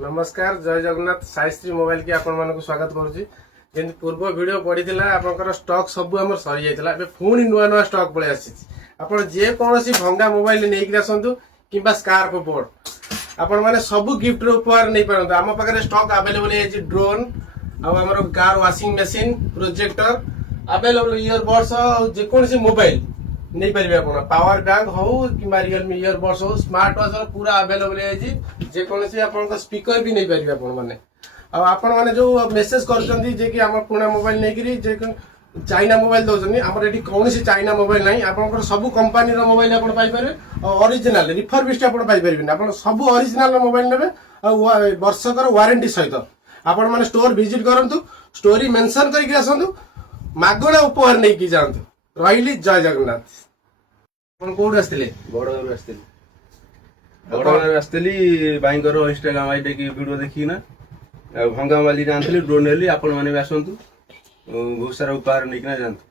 नमस्कार जय जगन्नाथ साईश्री मोबाइल की आपण मानक स्वागत करुच्ची जमी पूर्व वीडियो पड़ी आपंकर स्टॉक सब आम सरी जाता पुणी नुआ नुआ स्टॉक पलि आपर जेकोसी भंगा मोबाइल नहीं आसतु कि स्कार्फ बोर्ड आपण मैंने सब गिफ्ट उपहार नहीं पारत आम पाखे स्टॉक आवेलेबल है ड्रोन आमर car washing machine projector available earbuds जेकोसी मोबाइल नहीं पारे आप पावर बैंक हो कि रियलमी इयरबड्स हो स्मार्ट वॉच पूरा आवेलेबल है जेकोसी आप स्पीकर भी नहीं पारे आपण मैंने आपण मैंने जो मेसेज कर आम पुणा मोबाइल नहीं चाइना मोबाइल दौरान आमर ये कौन चाइना मोबाइल ना आप सब कंपानी मोबाइल आप ओरिजिनल रिफर्बिश्ड आप पाइपर सब ओरिजिनल मोबाइल ने वर्षकर वारंटी सहित आपण मैंने स्टोर विजिट करूँ स्टोरी मेंशन करके आसतु मागणा उपहार नहीं जातु रही जय जगन्नाथ कौट आसते बड़गरु आसती भाई इंस्टाग्राम आई वीडियो देखी ना भंगा मोबाइल आनी ड्रोन हेली आपण मैंने भी आसतु बहुत सारा उपहार नहीं जातु।